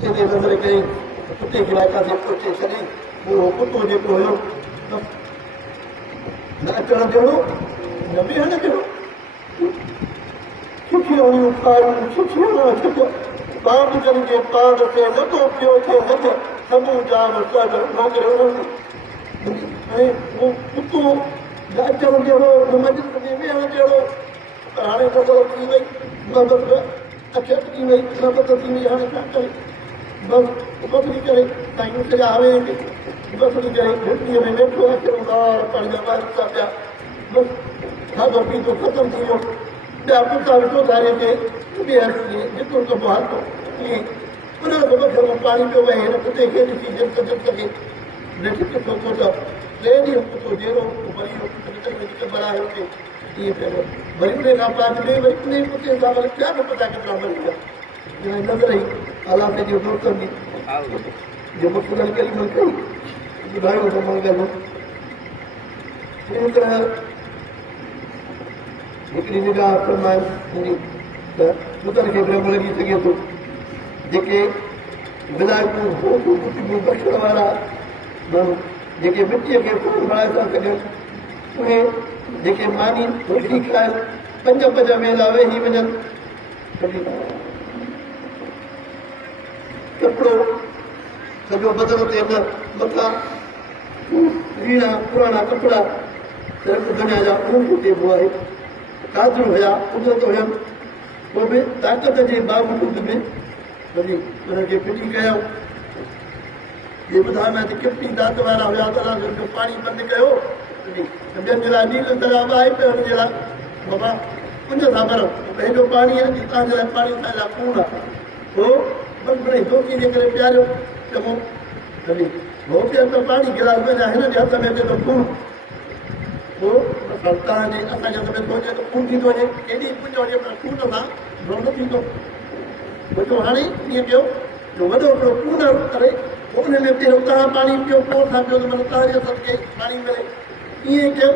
तेरे नज़र कई कुत्ते खे लाइक़ा से पहुचे छॾी उहो कुतो जेको हुयो न अचण जहिड़ो न बीहण जहिड़ो सुठियूं खारूं सुठियूं बाग जन जे पाग ते लॻो पियो थे लॻ सभु जाम सॾ मोकिलियो ऐं उहो कुतो न अचण जहिड़ो न मस्जिद में वेहण जहिड़ो हाणे नज़र थी वई नज़र अखि अटकी वई नज़र थी वई हाणे छा करे बस बसरी करे साईं सॼा हवे बसरी करे झुपड़ीअ में वेठो अचे पाणी जा ॿार था पिया बसि खाधो पीतो ख़तमु थी वियो ॿिया कुता विठो धारे ते जेको कबो हलंदो ईअं उन बख़र में पाणी पियो वहे हिन कुते खे ॾिसी जल्द खे नेठि किथो को त टे ॾींहं कुतो जहिड़ो वरी बराए हुते ईअं पियो वरी उन खां बाद में वरी उन कुते सां वरी पिया न पता केतिरा मरी विया नज़र ई अलाह पंहिंजे दोस्तनि जी जो मक़सदनि कलिमनि कई ॿुधायो त मां ॻाल्हि हिकिड़ी निगाह फरमाए त पुतनि खे ब्रह्म लॻी सघे थो जेके विलायतूं बख़्शण वारा माण्हू जेके मिटीअ खे बणाए था सघनि उहे जेके मानी रोटी खाइनि पंज मेला वेही वञनि कपिड़ो सॼो बदन ते न मथां रीणा पुराणा कपिड़ा दुनिया जा ऊंट चइबो आहे काजू हुया कुदरत हुयमि पोइ बि ताक़त जे बावजूद में वरी हुनखे फिटी कयूं इहे ॿुधाईंदा त किपटी दात वारा हुया त जो पाणी बंदि कयो ॿियनि जे लाइ नील तलाब आहे पियो हुनजे लाइ बाबा कुंज था भरो हेॾो पाणी आहे तव्हांजे लाइ पाणी असांजे लाइ कूड़ आहे पोइ बसि मिड़ई धोती जे करे प्यारियो चङो हो पियो त पाणी गिलास में हिन जे हथ में अचे थो खून पोइ तव्हांजे असांखे हथ में सोचे त खून थी थो वञे केॾी पुञ वञे पर खून सां रोड थींदो पोइ हाणे ईअं कयो जो वॾो हिकिड़ो खून करे पोइ उन में पहिरियों तव्हां पाणी पियो पोइ असां पियो त मतिलबु तव्हांजे हथ खे पाणी मिले ईअं कयो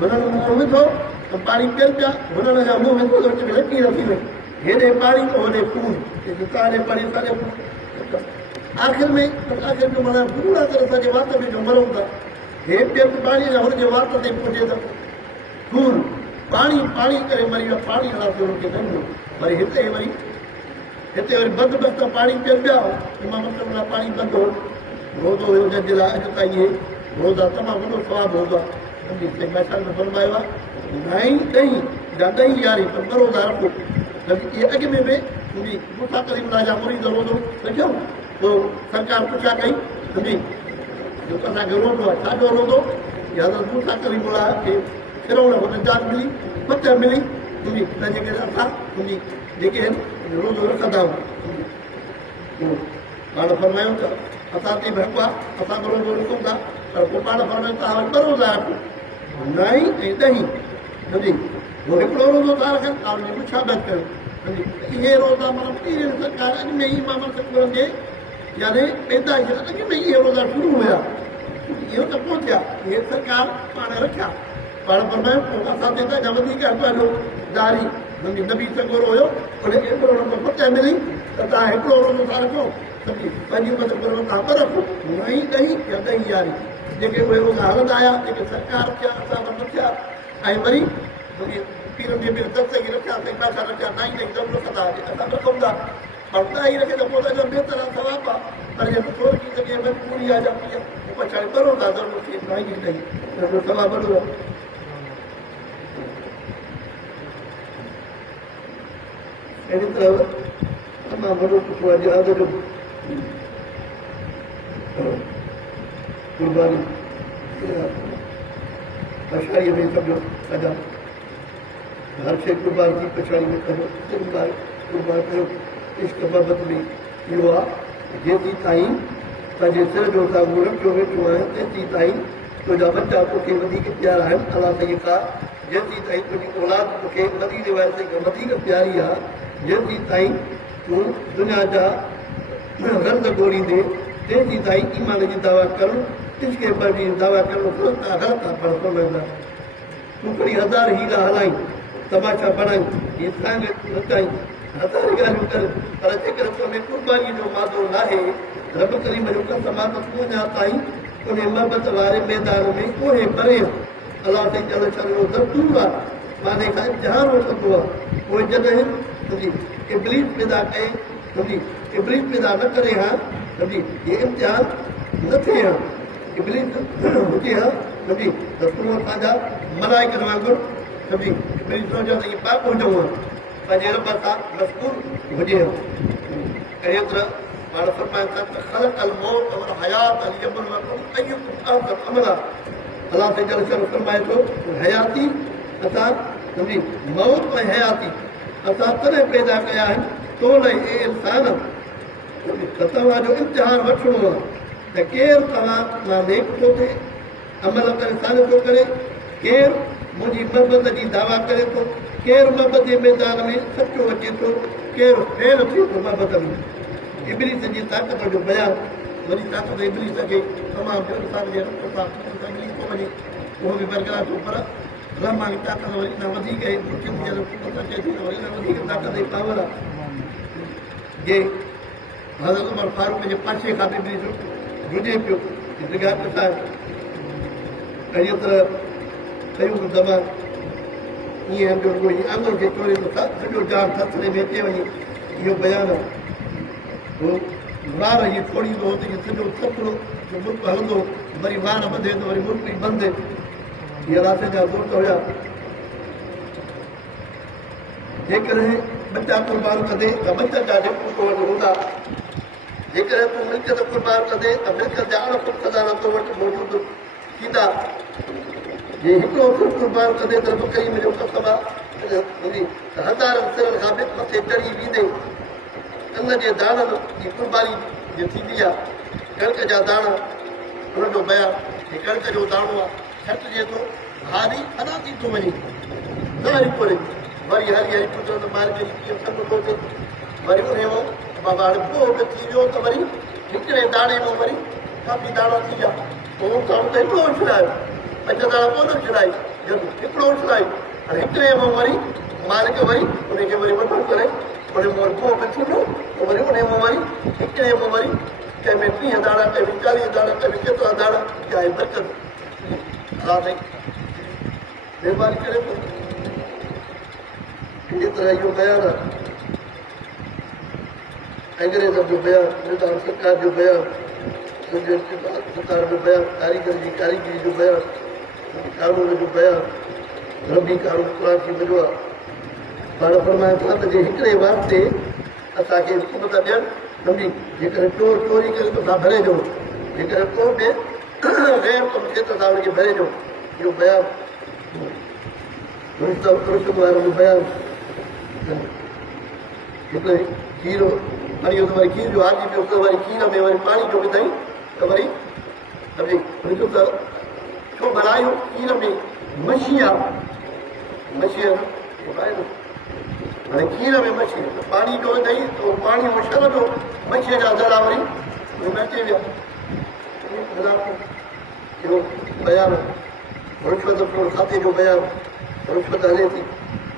हुननि मुंहुं विधो त पाणी पीअनि पिया हुननि जा मुंहुं विधो त विच में लकीर थी वई हेॾे पाणी त होॾे खून तव्हांजे पाणी असांजे आख़िर में माना पूरा तरह असांजे वात में जो मरूं था हे पियनि पाणी जा हुनजे वात ते पुॼे त खून पाणी पाणी करे मरी वियो पाणी हलाए हुनखे धंधो वरी हिते वरी बंदोबस्त पाणी पियनि पिया मां मतिलबु पाणी बंदि हो रोज़ो हुयो जंहिंजे लाइ अॼु ताईं इहे रोज़ा तमामु वॾो सवाबु हूंदो आहे मैदान में फरमायो आहे नाई ॾही या ॾही यारहीं पर ॿ रोज़ा रखो इहे अॻु में बि मुंहिंजी मुसा करीम जा मुरीद रोज़ो रखियो पोइ सरकार पुछा कई जो असांखे रोज़ो आहे छाजो रोज़ो या त मुसा करीम खे फिरोण हुन जान मिली पत मिली मुंहिंजी तंहिंजे करे असां मुंहिंजी जेके आहिनि रोज़ो रखंदा आहियूं पाण फरमायूं त असां ते बि हक़ु आहे असां बि रोज़ो रखूं था पर पोइ पाण फरमायूं तव्हां वटि ॿ रोज़ा रखो नाई ऐं ॾही उहो हिकिड़ो रोज़ो था रखनि तव्हां हुनजी मुशाबत कयो इहे रोज़ा मतिलबु सरकार अॻु में ई मां मतिलबु जे यानी पैदाइश अॻु में इहे रोज़ा शुरू हुया इहो त पोइ थिया इहे सरकार पाण रखिया पाण फरमायूं पोइ असां ते त अञा वधीक हक़ दारी मुंहिंजी नबी सगोरो हुयो उनखे हिकिड़ो रोज़ो पत मिली त तव्हां हिकिड़ो रोज़ो था रखो पंहिंजी मदद करो तव्हां ॿ रखो नाई ॾही या ॾही यारहीं जेके उहे रोज़ा हलंदा आया जेके सरकार थिया असां न थिया ऐं वरी पीरनि जे पीर दस्तगी रखिया पैसा रखिया नाई ॾही ज़रूरु रखंदा असां रखूं था पर ॾही रखे त पोइ त बहितर आहे सवाबु आहे पर जे थोरो थी सघे पूरी आहे जा पीअ पोइ पछाड़ी ॿ रोज़ा ज़रूरु थिए नाई ॾही सवाबु वॾो आहे अहिड़ी तरह तमामु वॾो सुठो आहे जिहाद जो कुर्बानी पछाड़ीअ में सम्झो सॼा हर शइ कुर्बान थी पछाड़ी में कयो कुर्बान कयो इश्क बाबति में इहो आहे जेसीं ताईं पंहिंजे सिर जो साम्हूं रखियो वेठो आहियां तेसीं ताईं तुंहिंजा बच्चा तोखे वधीक प्यारा आहिनि अलाह साईं खां जेसीं ताईं तुंहिंजी औलाद तोखे नदी रिवायत खां वधीक प्यारी आहे जेसीं ताईं तूं दुनिया जा गर्द ॻोल्हींदे तेसीं ताईं ईमान जी दावा करणु इश्क जी दावा करणु ग़लति आहे पर फरमाईंदा तूं खणी हज़ार हीला हलाई तमाशा बणाई इहे सांग नचाई हज़ार ॻाल्हियूं कर पर जेकर तो में कुर्बानी जो मादो नाहे रब करीम जो कसम आहे त तूं अञा ताईं उन मोहबत वारे मैदान में कोन्हे परे अलाह ते जल जो दस्तूर आहे माने खां इम्तिहान वठंदो आहे पोइ जॾहिं तुंहिंजी इब्लीस पैदा कई तुंहिंजी इब्लीस पैदा न करे हा तुंहिंजी ये इम्तिहान न थिए हा इब्लीस हुजे हा तुंहिंजी त तूं असांजा मलाइकनि वांगुरु तुंहिंजी इब्लीस सोचियो त इहे पाप हुजूं हा पंहिंजे रब सां मस्कूर हुजे हा अहिड़ी तरह पाण फरमाइनि था त ख़लक़ल मौत वल हयात लियबलवकुम अय्युकुम अहसनु अमला अलाह ते जल शर फरमाए थो हयाती असां तुंहिंजी मौत ऐं हयाती असां तॾहिं पैदा कया आहिनि तो लाइ ए इंसान त तव्हांजो इम्तिहान वठिणो आहे त केरु तव्हां मां नेक थो थिए अमल करे साल थो करे केरु मुंहिंजी मोहबत जी दावा करे थो केरु मोहबत जे मैदान में सचो अचे थो केरु फेल थिए थो मोहबत में इब्लीस जी ताक़त जो बयान वरी ताक़त इब्लीस खे तमामु इंसान जे इब्लीस थो वञे उहो बि बरक़रार थो पर रहमान जी ताक़त वरी न वधीक अचे थी वरी न वधीक ताक़त जी पावर आहे जे हज़रत उमर फारूक जे पासे खां बि इब्लीस जुड़े पियो जॻह किथां अहिड़ी तरह कयूं दवा ईअं जो कोई आंगुर खे चोरे थो सॼो जान थथड़े में अचे वञे इहो बयानु आहे वार इहे छोड़ींदो त इहो सॼो थकिड़ो जो मुल्क हलंदो वरी वार ॿधे त वरी मुल्क ई बंदि इहे राति जा दोस्त हुया जेकॾहिं बचा कुर्बान कंदे त बचनि जा जेको वटि हूंदा जेकॾहिं तूं मिल्कियत कुर्बान कंदे त मिल्कियत जा अणकुल खज़ाना तो वटि मौजूदु थींदा जे हिकिड़ो कुल कुर्बान कंदे त रब करीम जो कसम आहे हज़ारनि सिरनि खां बि मथे चढ़ी वेंदे अन्न जे दाणनि जी कुर्बानी जे थींदी आहे कणिक जा दाणा हुनजो बयानु हे कणिक जो दाणो आहे छटिजे थो हारी अदा थी थो वञे न हरी परे वरी हरी हरी पुछो त ॿार खे कीअं सॾु थो थिए वरी उन मां बाबा हाणे पोइ बि थी वियो त वरी हिकिड़े दाणे मां वरी काफ़ी दाणा थी विया पोइ दाणो त हिकिड़ो उछलायो 5 दाणा पोइ न उछलाई ज़रूरु हिकिड़ो उछलाई हाणे हिकिड़े मां वरी मालिक वरी उनखे वरी वॾो करे उन मां वरी पोइ बि थींदो त वरी उन मां वरी हिकिड़े मां वरी कंहिंमें 30 दाणा कंहिंमें 40 दाणा कंहिंमें केतिरा दाणा चाहे बरकत हा साईं महिरबानी करे थो इन तरह इहो बयानु आहे अंग्रेज़ जो बयानु निज़ाम सरकार जो बयानु सरकार जो बयानु कारीगर जी कारीगरी जो बयानु कानून जो बयानु रबी कानून क़ुर थी वञो आहे पाण फरमाइनि था त जे हिकिड़े वास्ते असांखे हुकूमत ॾियनि सम्झी जेकॾहिं चोर चोरी करे त तव्हां भरे ॾियो जेकॾहिं को बि गैर कमु थिए त तव्हां हुनखे भरे ॾियो इहो बयानु वारनि जो बयानु हिकिड़े खीर हरियो त वरी खीर जो हाजी पियो त वरी खीर में वरी पाणी जो विधई त वरी सम्झी हुनजो त छो भरायो खीर में मच्छी आहे मच्छी हाणे खीर में मच्छी पाणी जो विधई त पाणी में शर जो मच्छीअ जा दड़ा वरी हुन अचे विया इहो बयानु रुश्वत पियो खाते जो बयानु रुश्वत हले थी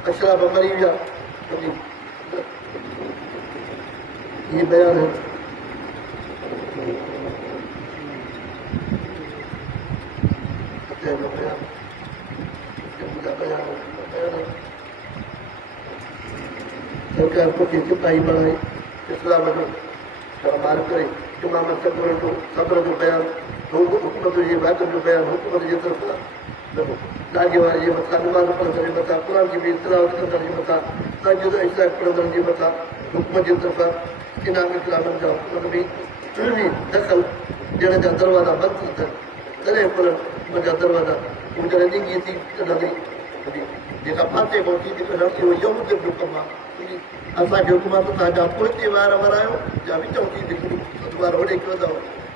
अशराब मरी विया ये बयान है सरकार को सिपाही बढ़ाए इस्लाम जो मार करे इमामत सब्र जो बयान हुकूमत जे वाक़ जो बयान हुकूमत जे तरफ़ दागे वारे जे मथां नमाज़ पढ़ंदड़ जे मथां क़ुर जी बि तिलावत कंदड़ जे मथां तहज्जुद इशराक पढ़ंदड़ जे मथां हुकूमत जे तरफ़ां इनाम इकरामनि जा हुकूमत बि दख़ल ॾियण जा दरवाज़ा बंदि थी अथनि तॾहिं पर उन जा दरवाज़ा उन जॾहिं ॾिंगी थी कढंदी जेका फासे पहुची थी कढणु इहो यहूद जो कमु आहे असांखे हुकूमत तव्हांजा पोइ वार वरायो या विचूं थी निकिरी वार होॾे कयो अथव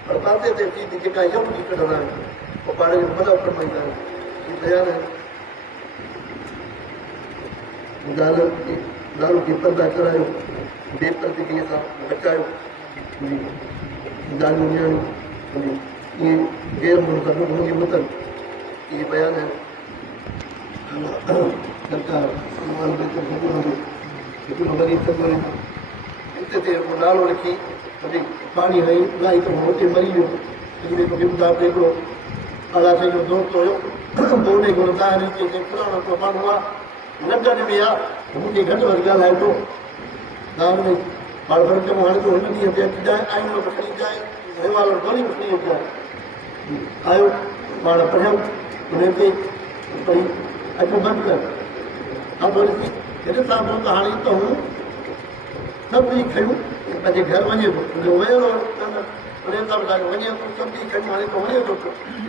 पर पासे ते थी थी जेका यहूदी कढंदा आहिनि पोइ पाण जो मदद फरमाईंदा आहिनि बयान आहे दारू खे पर्दा करायो बेपर्दगीअ सां बचायो ॻाल्हियूं नियाणियूं इहे गैर मुल्क मुंहिंजी मुतन इहे बयान आहिनि सरकार हिकिड़ो मरीज़ थधो हिते ते नालो लिखी वरी पाणी हई इलाही त हुते मरी वियो हिकिड़े मूंखे ॿुधायो हिकिड़ो अलाह साईं जो दोस्त हुयो पोइ उन घुरो तव्हां रीति पुराणो को माण्हू आहे नंढनि में आहे मूंखे घटि वधि ॻाल्हाए थो तव्हां में पाण फ़र्क़ु चऊं हाणे तूं हिन ॾींहं ते अची जाए आयूं बि खणी जाए रिवाल्वर गोली बि खणी अचाए आयो पाण पढ़ियऊं हुन ते वरी अचो बंदि कर हा थोरी सी हेॾे सां पोइ त हाणे त हू सभु ॾींहं खयूं पंहिंजे घर वञे थो जो वियो उन हिसाब सां वञे थो सभु ॾींहं खयूं हाणे त वञे थो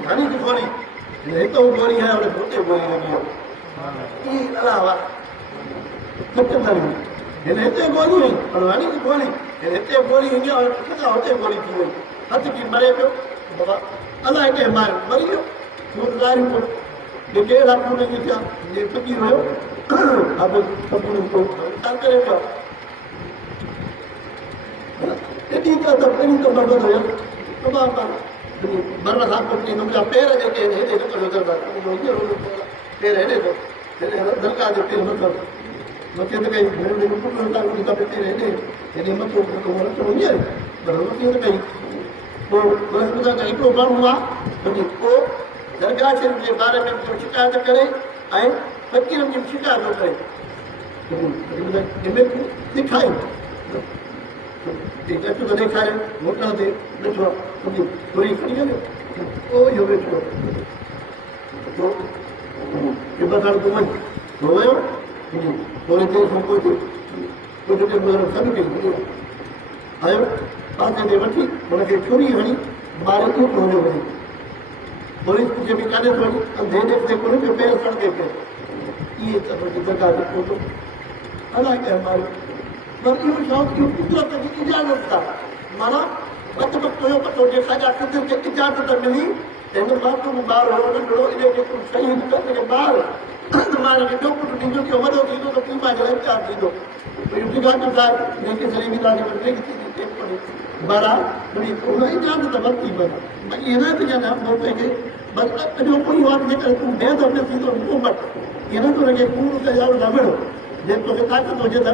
हाणे थी गोली हिकु गोली आहे हाणे हुते गोली लॻी आहे ईअं अलाह हिन हिते गोली हुई पर हाणे जी गोली हिते गोली हीअं हुते गोली थी वई हथ की मरे पियो बाबा अलाए कंहिं मारियो मरी वियो ॿुधायूं पोइ कहिड़ा खून जी थिया जे फकीर हुयो करे पियो एॾी त पहिरीं त बरबद हुयो तमामु बरन सां पोइ मुंहिंजा पेर जेके आहिनि हेॾे न कयो पेर हेॾे थो दरगाह जो पेर मथो मथे त कई पेर हेॾे हेॾे मथो ईअं मथे त कई पोइ ॿुधा त हिकिड़ो माण्हू आहे पोइ दरगाह शरीफ़ जे बारे में शिकायत करे ऐं फ़कीरनि जी शिकायत थो करे ॾेखारियो अचो त ॾेखारियो होटल ते ॾिठो थोरी खणी वञो पोइ इहो वेठो ॿ तूं वञ पोइ वियो थोरी देरि खां पोइ सभु कई आयो पासे ते वठी हुनखे छुरी हणी ॿार कीअं हुयो वरी पुलिस खे बि काॾे थो वञे अंधे ते कोन्हे पियो पेर सड़के पियो इहे त दरगाह ते पहुतो अलाए कंहिं मारियो पर इहो शौक़ु इहो कुदरत जी इजाज़त आहे माना वक़्तु वक़्तु हुयो पतो जे सॼा कुदरत खे इजाज़त मिली हिन मासूम ॿार हुयो नंढड़ो इन जेको शहीद करे ॿार मां खे ॿियो पुटु ॾींदो की वॾो थींदो त पीउ मां जो इम्तिहान थींदो जेके सॼी ॾाढी बारा हुन इजाज़त वरिती बसि ईअं न थियनि पंहिंजे बसि अॼो कोई वात जेकर तूं बेदर न थींदो मूं वटि ईअं न थो लॻे कूड़ कयां न विढ़ो जे तोखे ताक़त हुजे त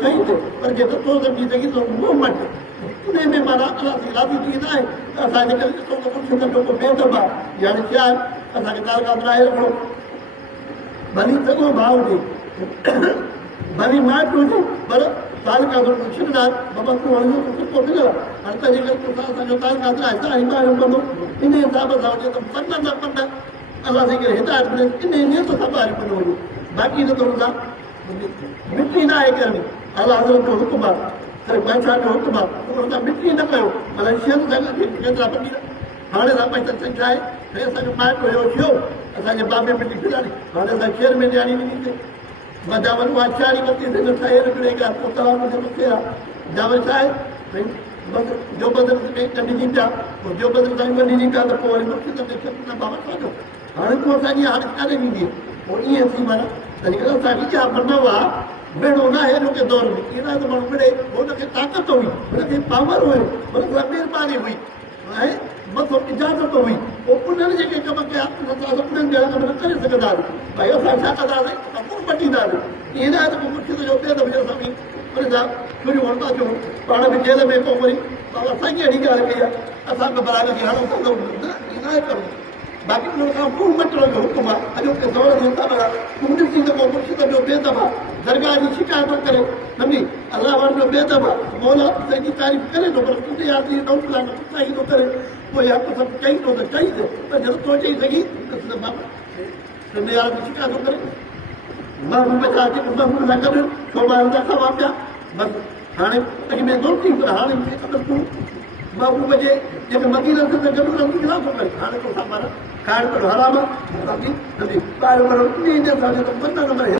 कई थो पर जे तो सम्झी सघी थो मूं वटि उन में माना अलाह जी राज़ी थी वेंदा आहिनि त असां जेकर ॾिसो त कुझु नंढो को बेदब आहे यानी छा असांखे तालका बनाए रखिणो भली सॻो भाउ हुजे भली माइट हुजे पर तालका छॾंदा बाबा तूं हणंदो त सुठो मिलियो हाणे त जेकर तोसां असांजो तालका आहे कंदो इन हिसाब सां हुजे त पंड न पंड अलाह सां हिदायत मिले इन नियत सां ॿाहिरि पंड हुजे बाक़ी न त हुन मिटी न आहे करणी अलाह हज़रत जो हुकुम आहे सिर्फ़ु बादशाह जो हुकुम आहे हुन सां मिटी न कयो माना शयुनि सां केतिरा फ़क़ीर हाणे असां पंहिंजी संख्या आहे भई असांजो माइट हुयो थियो असांजे बाबे मिटी फिरानी हाणे असां शहर में ॾियारी ॾिनीसीं मां जावर उहा चारी वरितीसीं न ठहे रखड़े का पोइ तलाउ मुंहिंजे मथे आहे जावर छा आहे भई बसि जो बदल में कढिजी पिया पोइ जो बदल ताईं वञिजी पिया त पोइ वरी मथे त बाबा छाजो हाणे तूं असांजी हाणे काॾे ॾींदी पोइ ईअं थी माना अॼुकल्ह असांजी इहा बनव आहे बेड़ो न आहे हिन दौर में ईअं त माण्हू मिड़े हुनखे ताक़त हुई हुनखे पावर हुयो हुन सां महिरबानी हुई ऐं मथो इजाज़त हुई पोइ उन्हनि जेके कम कया असां उन्हनि जहिड़ा कम न करे सघंदासीं भई असां छा कंदासीं असां मुंहुं मटींदासीं ईअं न आहे त पोइ मुर्शिद जो बेद हुजे असां बि वरी सां छुरियूं हणंदा थियूं पाण बि जेल में पोइ वरी असांजी अहिड़ी ॻाल्हि कई आहे असां बि बराबरि जी हाणे कंदो न ईअं न आहे करिणो बाक़ी उन खां मुंहुं मटण जो हुकुम आहे अॼोके दौर जे हिसाब सां तूं ॾिसी त पोइ मुर्शिद जो बेदब आहे दरगाह जी शिकायत थो करे सम्झी अलाह वारो जो बेदब आहे मौला सॼी तारीफ़ करे थो पर तुंहिंजे यादि जी नौ कलाक पुछाई थो करे पोइ या सभु चई थो त चई थो पर जॾहिं तो चई सघी त तुंहिंजे यादि जी शिकायत थो करे महबूब सां महबूब सां गॾु छो माण्हू था खावा पिया बसि हाणे अॻ में दोस्ती पर हाणे तूं महबूब जे जेके मदीना सां गॾु रंग थो करे हाणे तोसां माना खाइण पियो हराम आहे ॿाहिरि